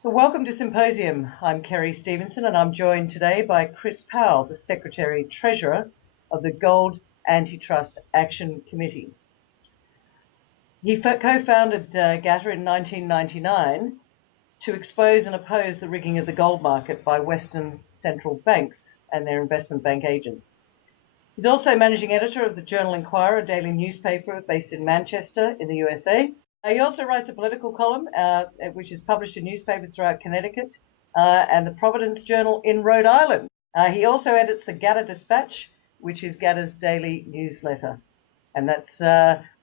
So welcome to Symposium. I'm Kerry Stevenson and I'm joined today by Chris Powell, the Secretary-Treasurer of the Gold Antitrust Action Committee. He co-founded GATA in 1999 to expose and oppose the rigging of the gold market by Western central banks and their investment bank agents. He's also managing editor of the Journal Inquirer, a daily newspaper based in Manchester in the USA. He also writes a political column, which is published in newspapers throughout Connecticut and the Providence Journal in Rhode Island. He also edits the GATA Dispatch, which is GATA's daily newsletter. And that's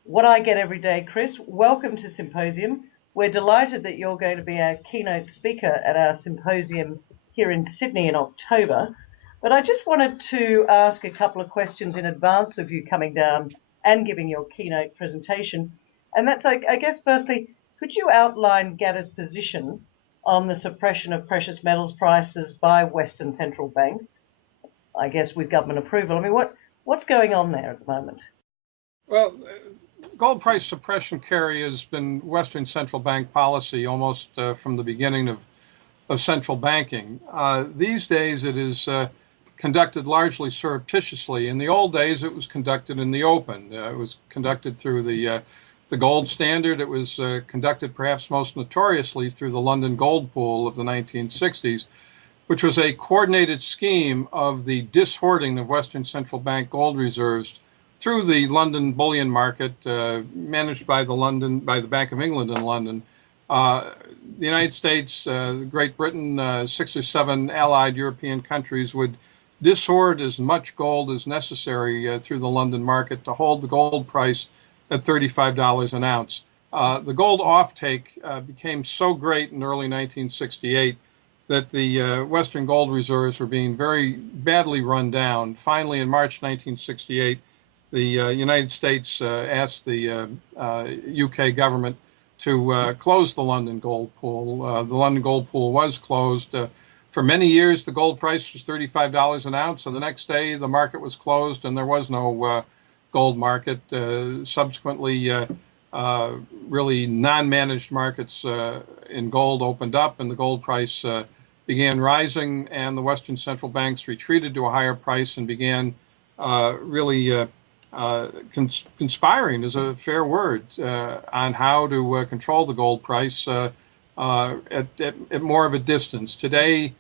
what I get every day, Chris. Welcome to Symposium. We're delighted that you're going to be our keynote speaker at our symposium here in Sydney in October. But I just wanted to ask a couple of questions in advance of you coming down and giving your keynote presentation. And that's, I guess, firstly, could you outline GATA's position on the suppression of precious metals prices by Western central banks, I guess with government approval? I mean, what's going on there at the moment? Well, gold price suppression, Kerry, has been Western central bank policy almost from the beginning of central banking. These days, it is conducted largely surreptitiously. In the old days, it was conducted in the open. It was conducted through the gold standard. It was conducted perhaps most notoriously through the London gold pool of the 1960s, which was a coordinated scheme of the dishoarding of Western central bank gold reserves through the London bullion market managed by the Bank of England in London. The United States, Great Britain, 6 or 7 allied European countries would dishoard as much gold as necessary through the London market to hold the gold price at $35 an ounce. The gold offtake became so great in early 1968 that the Western gold reserves were being very badly run down. Finally, in March 1968, the United States asked the UK government to close the London gold pool. The London gold pool was closed. For many years, the gold price was $35 an ounce, and the next day the market was closed and there was no gold market. Subsequently, really non-managed markets in gold opened up and the gold price began rising, and the Western central banks retreated to a higher price and began really conspiring, is a fair word, on how to control the gold price at more of a distance. Today,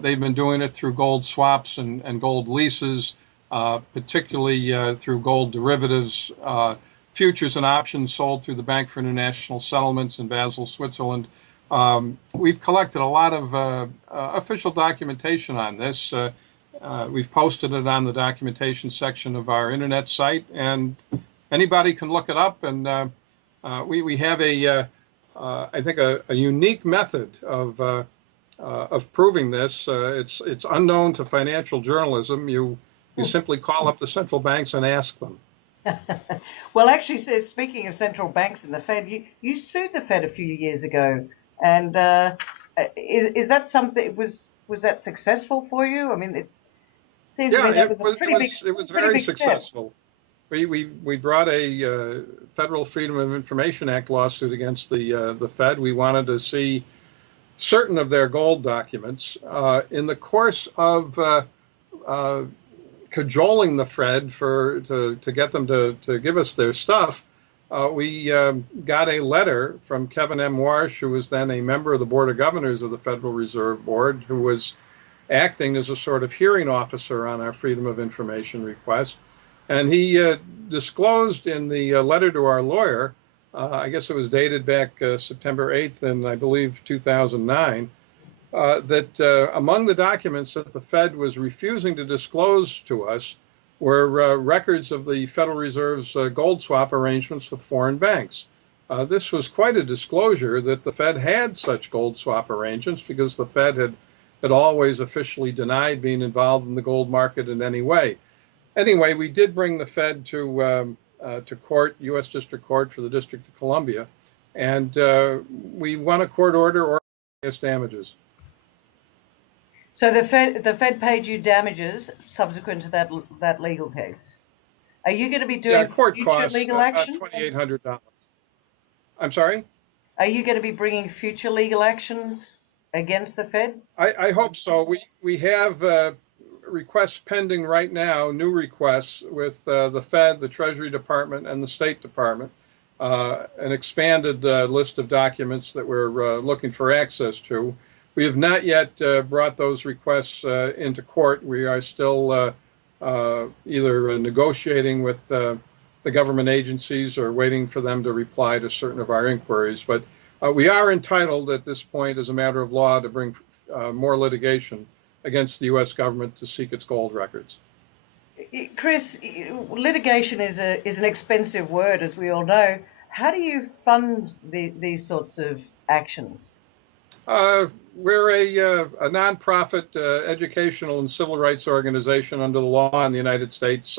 they've been doing it through gold swaps and gold leases, particularly through gold derivatives, futures and options sold through the Bank for International Settlements in Basel, Switzerland. We've collected a lot of official documentation on this. We've posted it on the documentation section of our internet site, and anybody can look it up. And we have I think a unique method of proving this. It's unknown to financial journalism. You simply call up the central banks and ask them. Well, actually, speaking of central banks and the Fed, you sued the Fed a few years ago, and is that something? Was that successful for you? I mean, it seems to me that was a pretty big step. It was very successful. We brought a Federal Freedom of Information Act lawsuit against the Fed. We wanted to see certain of their gold documents. In the course of cajoling the Fed to get them to give us their stuff, we got a letter from Kevin M. Warsh, who was then a member of the Board of Governors of the Federal Reserve Board, who was acting as a sort of hearing officer on our Freedom of Information request. And he disclosed in the letter to our lawyer, I guess it was dated back September 8th in, I believe, 2009, that among the documents that the Fed was refusing to disclose to us were records of the Federal Reserve's gold swap arrangements with foreign banks. This was quite a disclosure that the Fed had such gold swap arrangements, because the Fed had always officially denied being involved in the gold market in any way. Anyway, we did bring the Fed to court, U.S. District Court for the District of Columbia, and we won a court order or damages. So the Fed paid you damages subsequent to that legal case. Are you going to be doing future legal action? $2,800. I'm sorry? Are you going to be bringing future legal actions against the Fed? I hope so. We have requests pending right now, new requests with the Fed, the Treasury Department, and the State Department, an expanded list of documents that we're looking for access to. We have not yet brought those requests into court. We are still either negotiating with the government agencies or waiting for them to reply to certain of our inquiries. But we are entitled at this point, as a matter of law, to bring more litigation against the U.S. government to seek its gold records. Chris, litigation is an expensive word, as we all know. How do you fund these sorts of actions? We're a nonprofit educational and civil rights organization under the law in the United States,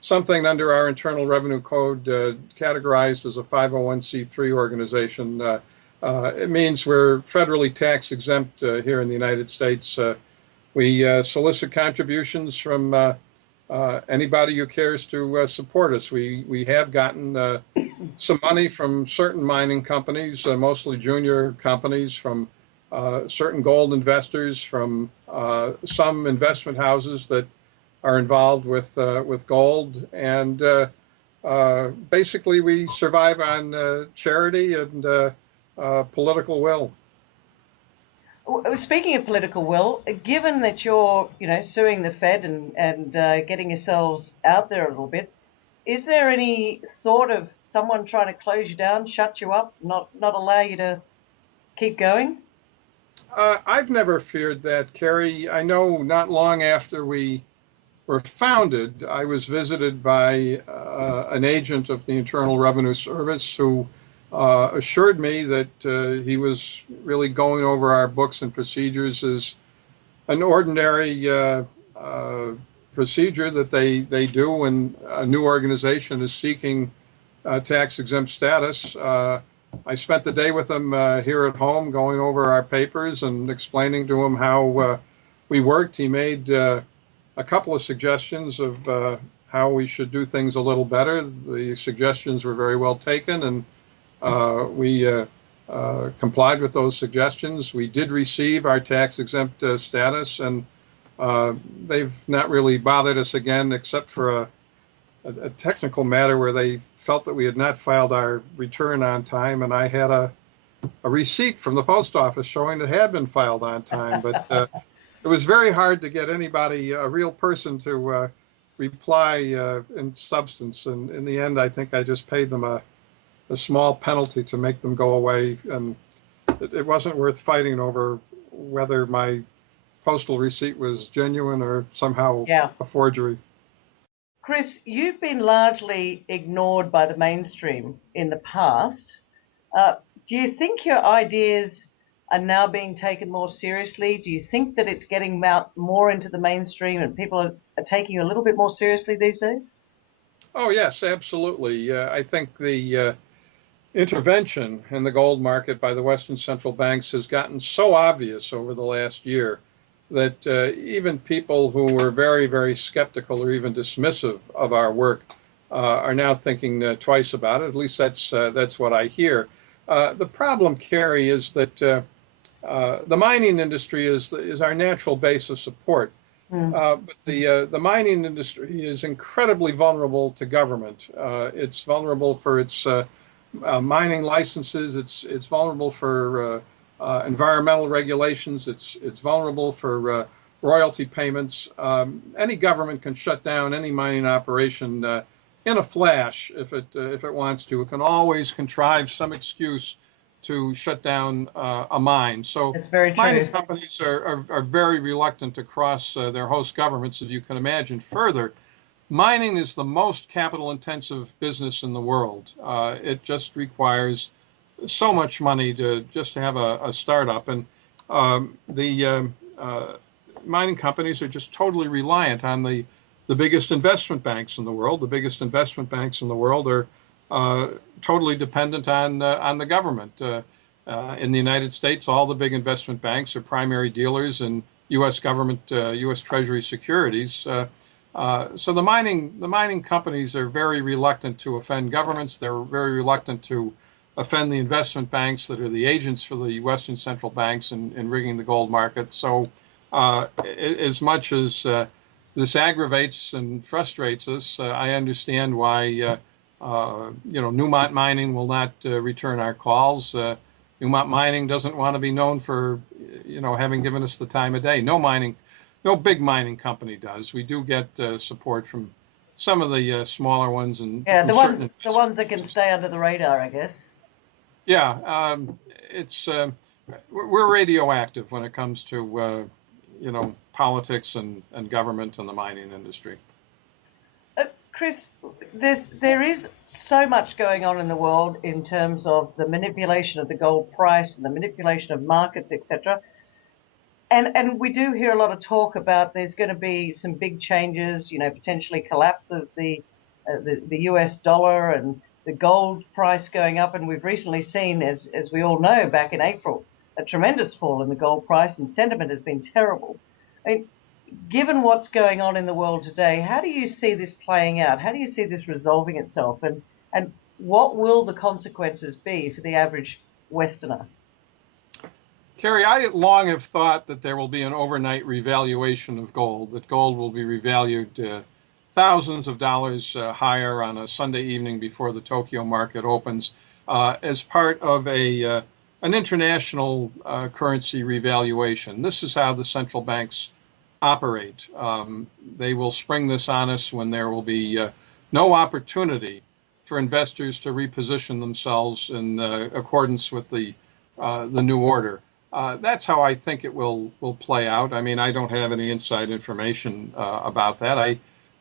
something under our Internal Revenue Code categorized as a 501c3 organization. It means we're federally tax exempt here in the United States. We solicit contributions from anybody who cares to support us. We have gotten some money from certain mining companies, mostly junior companies, from certain gold investors, from some investment houses that are involved with gold, and basically we survive on charity and political will. Speaking of political will, given that you're, suing the Fed and getting yourselves out there a little bit, is there any thought of someone trying to close you down, shut you up, not allow you to keep going? I've never feared that, Carrie. I know not long after we were founded, I was visited by an agent of the Internal Revenue Service who assured me that he was really going over our books and procedures as an ordinary procedure that they do when a new organization is seeking tax-exempt status. I spent the day with him here at home going over our papers and explaining to him how we worked. He made a couple of suggestions of how we should do things a little better. The suggestions were very well taken, and we complied with those suggestions. We did receive our tax-exempt status, and they've not really bothered us again, except for a technical matter where they felt that we had not filed our return on time, and I had a receipt from the post office showing it had been filed on time. But it was very hard to get anybody, a real person, to reply in substance. And in the end, I think I just paid them a small penalty to make them go away. And it wasn't worth fighting over whether my postal receipt was genuine or somehow a forgery. Chris, you've been largely ignored by the mainstream in the past. Do you think your ideas are now being taken more seriously? Do you think that it's getting out more into the mainstream and people are taking you a little bit more seriously these days? Oh, yes, absolutely. I think the intervention in the gold market by the Western central banks has gotten so obvious over the last year that even people who were very, very skeptical or even dismissive of our work are now thinking twice about it. At least that's what I hear. The problem, Carrie, is that the mining industry is our natural base of support. But the mining industry is incredibly vulnerable to government. It's vulnerable for its mining licenses. It's vulnerable for environmental regulations. It's vulnerable for royalty payments. Any government can shut down any mining operation in a flash if it wants to. It can always contrive some excuse to shut down a mine. So mining companies are very reluctant to cross their host governments, as you can imagine. Further, mining is the most capital-intensive business in the world. It just requires so much money to have a startup, and the mining companies are just totally reliant on the biggest investment banks in the world. The biggest investment banks in the world are totally dependent on the government. In the United States, all the big investment banks are primary dealers in U.S. government, U.S. Treasury securities. So the mining companies are very reluctant to offend governments. They're very reluctant to offend the investment banks that are the agents for the Western central banks in rigging the gold market. So as much as this aggravates and frustrates us, I understand why Newmont Mining will not return our calls. Newmont Mining doesn't want to be known for having given us the time of day. No big mining company does. We do get support from some of the smaller ones and Yeah, from certain the ones that can stay under the radar, I guess. Yeah, it's we're radioactive when it comes to politics and government and the mining industry. Chris, there is so much going on in the world in terms of the manipulation of the gold price and the manipulation of markets, etc. And we do hear a lot of talk about there's going to be some big changes, potentially collapse of the US dollar and the gold price going up. And we've recently seen, as we all know, back in April, a tremendous fall in the gold price, and sentiment has been terrible. I mean, given what's going on in the world today, how do you see this playing out? How do you see this resolving itself? And what will the consequences be for the average Westerner? Kerry, I long have thought that there will be an overnight revaluation of gold, that gold will be revalued thousands of dollars higher on a Sunday evening before the Tokyo market opens as part of an international currency revaluation. This is how the central banks operate. They will spring this on us when there will be no opportunity for investors to reposition themselves in accordance with the new order. That's how I think it will play out. I mean, I don't have any inside information about that.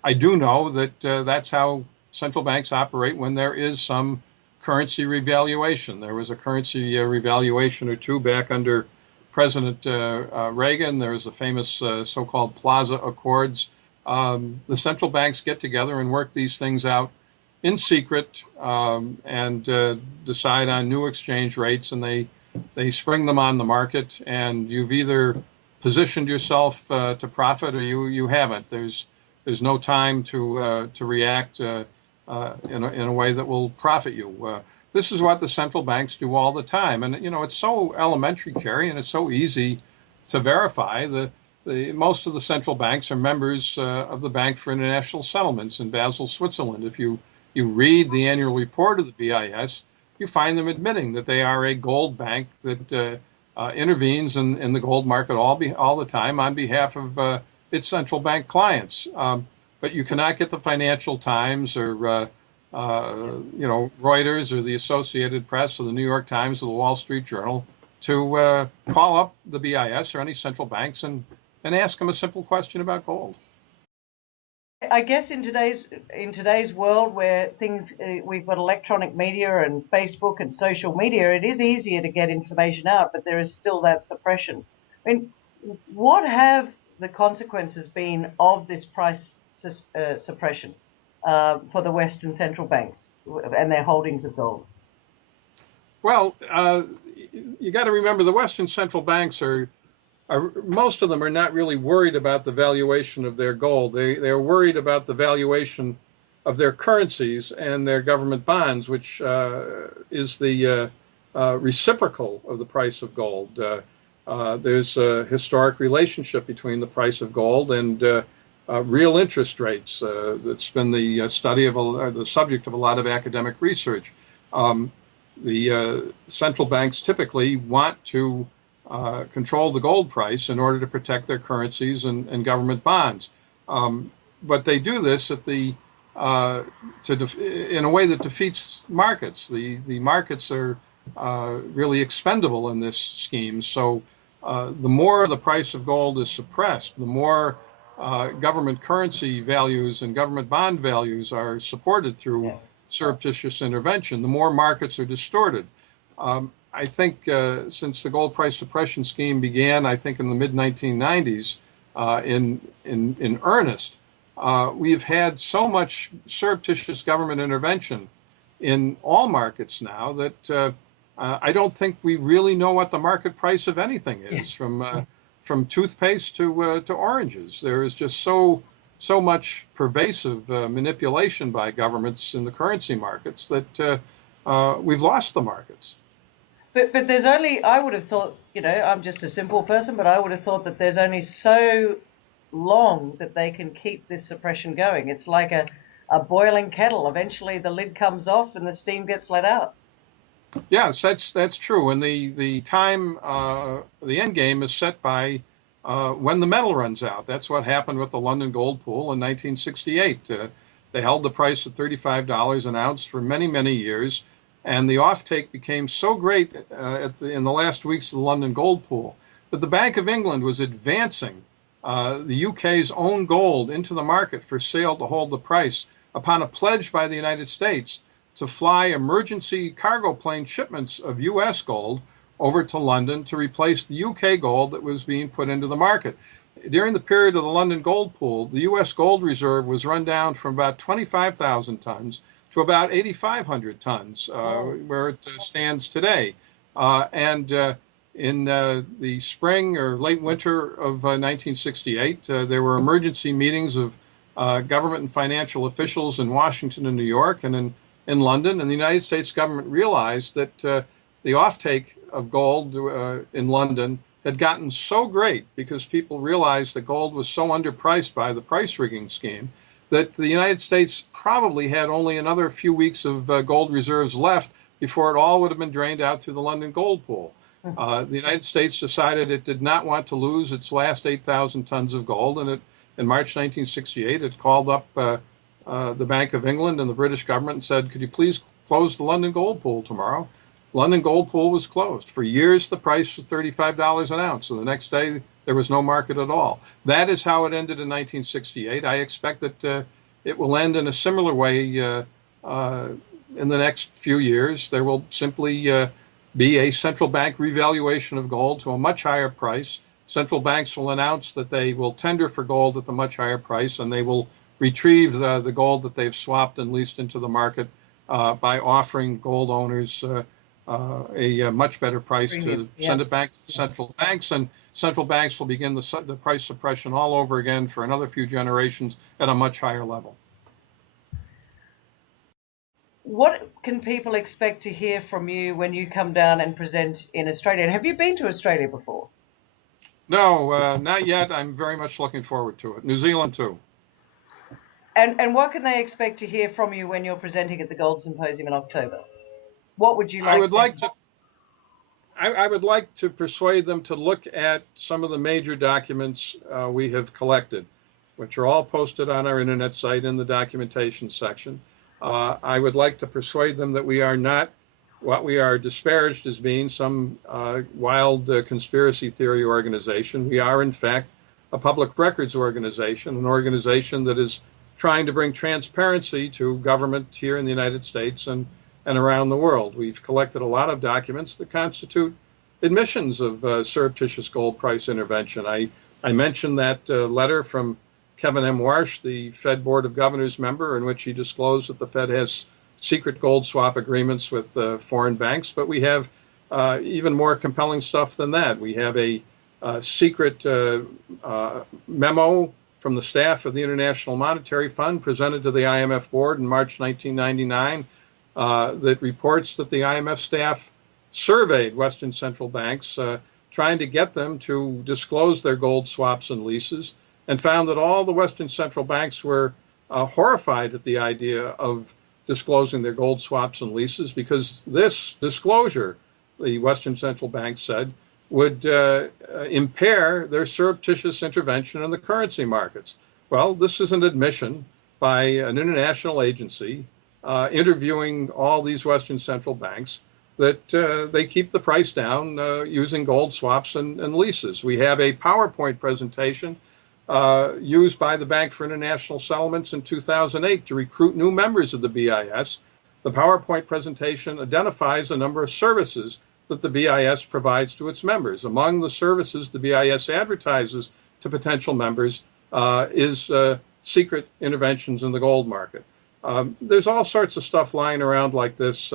I do know that that's how central banks operate when there is some currency revaluation. There was a currency revaluation or two back under President Reagan. There was the famous so-called Plaza Accords. The central banks get together and work these things out in secret and decide on new exchange rates, and they spring them on the market, and you've either positioned yourself to profit or you haven't. There's no time to react in a way that will profit you. This is what the central banks do all the time, and it's so elementary, Kerry, and it's so easy to verify. Most of the central banks are members of the Bank for International Settlements in Basel, Switzerland. If you read the annual report of the BIS, you find them admitting that they are a gold bank that intervenes in the gold market all the time on behalf of its central bank clients. But you cannot get the Financial Times or Reuters or the Associated Press or the New York Times or the Wall Street Journal to call up the BIS or any central banks and ask them a simple question about gold. I guess in today's world where we've got electronic media and Facebook and social media, it is easier to get information out, but there is still that suppression. I mean, what have the consequences been of this price suppression for the Western central banks and their holdings of gold? Well, you got to remember the Western central banks most of them are not really worried about the valuation of their gold. They're worried about the valuation of their currencies and their government bonds, which is the reciprocal of the price of gold. There's a historic relationship between the price of gold and real interest rates. That's been the subject of a lot of academic research. The central banks typically want to control the gold price in order to protect their currencies and government bonds. But they do this in a way that defeats markets. The markets are really expendable in this scheme. So the more the price of gold is suppressed, the more government currency values and government bond values are supported through surreptitious intervention, the more markets are distorted. I think since the gold price suppression scheme began, I think in the mid-1990s, in earnest, we've had so much surreptitious government intervention in all markets now that I don't think we really know what the market price of anything is, from toothpaste to oranges. There is just so much pervasive manipulation by governments in the currency markets that we've lost the markets. But there's only, I would have thought, I'm just a simple person, but I would have thought that there's only so long that they can keep this suppression going. It's like a boiling kettle. Eventually the lid comes off and the steam gets let out. Yes, that's true. And the time, the end game is set by when the metal runs out. That's what happened with the London gold pool in 1968. They held the price at $35 an ounce for many, many years. And the offtake became so great in the last weeks of the London gold pool that the Bank of England was advancing the UK's own gold into the market for sale to hold the price upon a pledge by the United States to fly emergency cargo plane shipments of US gold over to London to replace the UK gold that was being put into the market. During the period of the London gold pool, the US gold reserve was run down from about 25,000 tons to about 8,500 tons, where it stands today. In the spring or late winter of 1968, there were emergency meetings of government and financial officials in Washington and New York and in London, and the United States government realized that the offtake of gold in London had gotten so great because people realized that gold was so underpriced by the price rigging scheme that the United States probably had only another few weeks of gold reserves left before it all would have been drained out through the London gold pool. The United States decided it did not want to lose its last 8,000 tons of gold, and in March 1968, it called up the Bank of England and the British government and said, could you please close the London gold pool tomorrow? London gold pool was closed. For years, the price was $35 an ounce, and the next day, there was no market at all. That is how it ended in 1968. I expect that it will end in a similar way in the next few years. There will simply be a central bank revaluation of gold to a much higher price. Central banks will announce that they will tender for gold at the much higher price, and they will retrieve the gold that they've swapped and leased into the market by offering gold owners a much better price to send it back to central banks, and central banks will begin the price suppression all over again for another few generations at a much higher level. What can people expect to hear from you when you come down and present in Australia? And have you been to Australia before? No, not yet. I'm very much looking forward to it. New Zealand too. And what can they expect to hear from you when you're presenting at the Gold Symposium in October? What would you like? I would like to persuade them to look at some of the major documents we have collected, which are all posted on our internet site in the documentation section. I would like to persuade them that we are not what we are disparaged as being some wild conspiracy theory organization. We are, in fact, a public records organization, an organization that is trying to bring transparency to government here in the United States and around the world. We've collected a lot of documents that constitute admissions of surreptitious gold price intervention. I mentioned that letter from Kevin M. Warsh, the Fed Board of Governors member, in which he disclosed that the Fed has secret gold swap agreements with foreign banks, but we have even more compelling stuff than that. We have a secret memo from the staff of the International Monetary Fund presented to the IMF board in March 1999 that reports that the IMF staff surveyed Western central banks, trying to get them to disclose their gold swaps and leases, and found that all the Western central banks were horrified at the idea of disclosing their gold swaps and leases because this disclosure, the Western central banks said, would impair their surreptitious intervention in the currency markets. Well, this is an admission by an international agency interviewing all these Western central banks that they keep the price down using gold swaps and leases. We have a PowerPoint presentation used by the Bank for International Settlements in 2008 to recruit new members of the BIS. The PowerPoint presentation identifies a number of services that the BIS provides to its members. Among the services the BIS advertises to potential members is secret interventions in the gold market. There's all sorts of stuff lying around like this.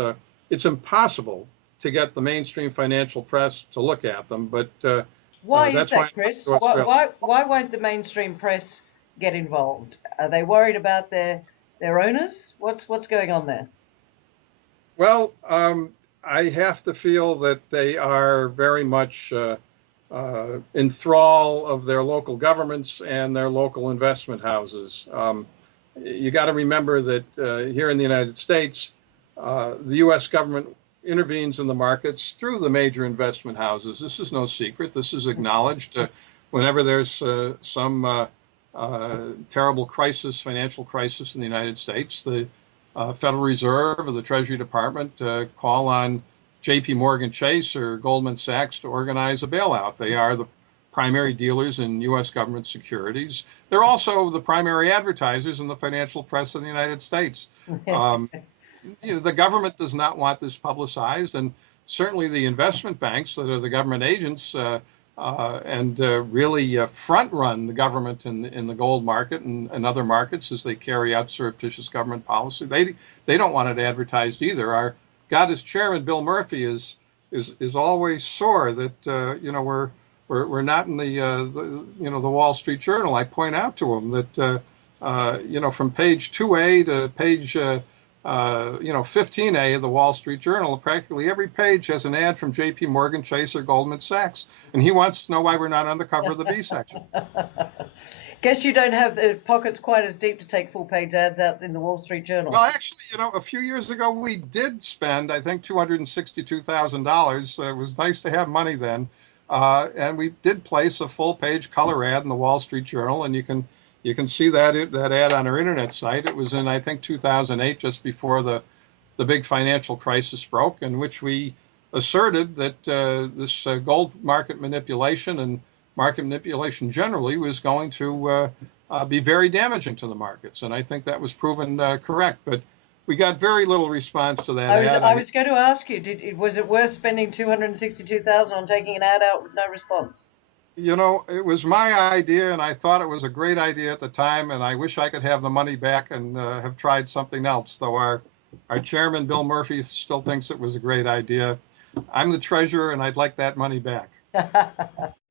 It's impossible to get the mainstream financial press to look at them, but why is that, Chris? Why won't the mainstream press get involved? Are they worried about their owners? What's going on there? Well, I have to feel that they are very much in thrall of their local governments and their local investment houses. You got to remember that here in the United States, the U.S. government intervenes in the markets through the major investment houses. This is no secret. This is acknowledged. Whenever there's some terrible crisis, financial crisis in the United States, the Federal Reserve or the Treasury Department call on J.P. Morgan Chase or Goldman Sachs to organize a bailout. They are the primary dealers in U.S. government securities. They're also the primary advertisers in the financial press in the United States. The government does not want this publicized, and certainly the investment banks that are the government agents and really front run the government in the gold market and other markets as they carry out surreptitious government policy. They don't want it advertised either. Our Goddess Chairman Bill Murphy is always sore that we're not in the Wall Street Journal. I point out to him that from page 2A to page 15A of the Wall Street Journal, practically every page has an ad from J.P. Morgan Chase or Goldman Sachs, and he wants to know why we're not on the cover of the B section. Guess you don't have the pockets quite as deep to take full-page ads out in the Wall Street Journal. Well, actually, a few years ago we did spend, I think, $262,000. It was nice to have money then, and we did place a full-page color ad in the Wall Street Journal, and you can see that ad on our internet site. It was in, I think, 2008, just before the big financial crisis broke, in which we asserted that this gold market manipulation and market manipulation generally was going to be very damaging to the markets. And I think that was proven correct. But we got very little response to that ad. I was going to ask you, was it worth spending $262,000 on taking an ad out with no response? It was my idea, and I thought it was a great idea at the time, and I wish I could have the money back and have tried something else, though our chairman, Bill Murphy, still thinks it was a great idea. I'm the treasurer, and I'd like that money back.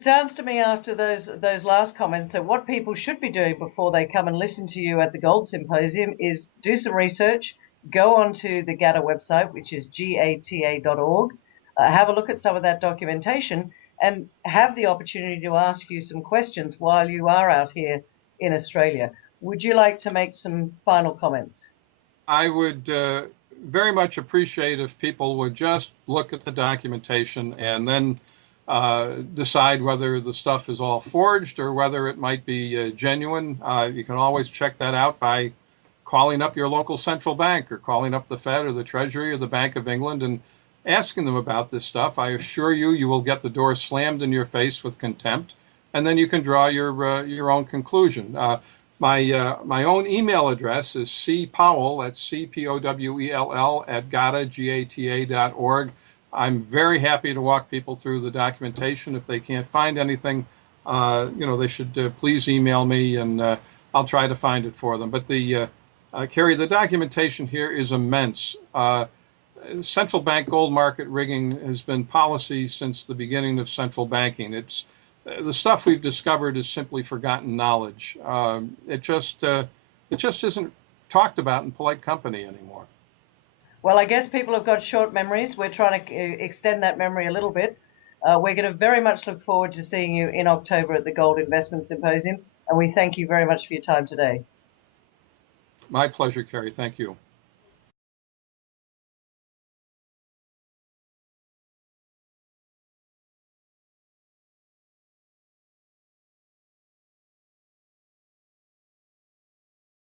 Sounds to me after those last comments that what people should be doing before they come and listen to you at the Gold Symposium is do some research, go onto the GATA website, which is gata.org, have a look at some of that documentation, and have the opportunity to ask you some questions while you are out here in Australia. Would you like to make some final comments? I would very much appreciate if people would just look at the documentation and then decide whether the stuff is all forged or whether it might be genuine. You can always check that out by calling up your local central bank or calling up the Fed or the Treasury or the Bank of England and asking them about this stuff. I assure you, you will get the door slammed in your face with contempt, and then you can draw your own conclusion. My own email address is cpowell, that's CPOWELL, at gata.org. I'm very happy to walk people through the documentation. If they can't find anything, they should please email me, and I'll try to find it for them. But Kerry, the documentation here is immense. Central bank gold market rigging has been policy since the beginning of central banking. It's the stuff we've discovered is simply forgotten knowledge. It just isn't talked about in polite company anymore. Well, I guess people have got short memories. We're trying to extend that memory a little bit. We're going to very much look forward to seeing you in October at the Gold Investment Symposium, and we thank you very much for your time today. My pleasure, Kerry. Thank you.